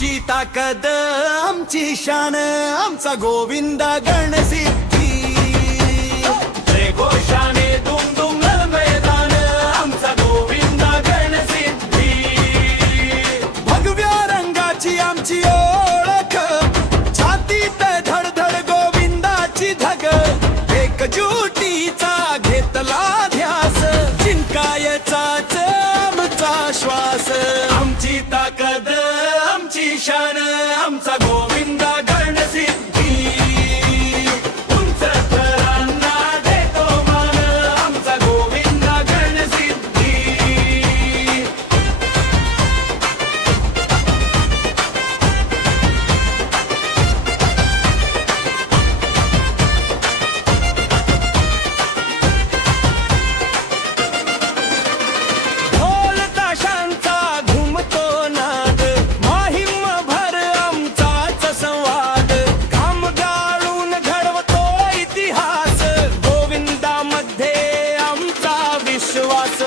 आमची ताकद आमची शान आमचा गोविंद गणसिद्धी जय घोषाने दुम दुम मैदान आमचा गोविंद गणसिद्धी भगव्या रंगाची आमची ओळख छातीत धडधड गोविंदाची धग एकजुटीचा घेतला ध्यास जिंकायचाच आमचा श्वास आमची ताकद आमची शान आमचा गोविंद गणसिद्धी उंच थरांना देतो मान आमचा गोविंद गणसिद्धी ढोल ताशांचा घुमतो नाद माहिम भर आमचाच संवाद घाम गाळून घडवतो इतिहास गोविंदामध्ये आमचा विश्वास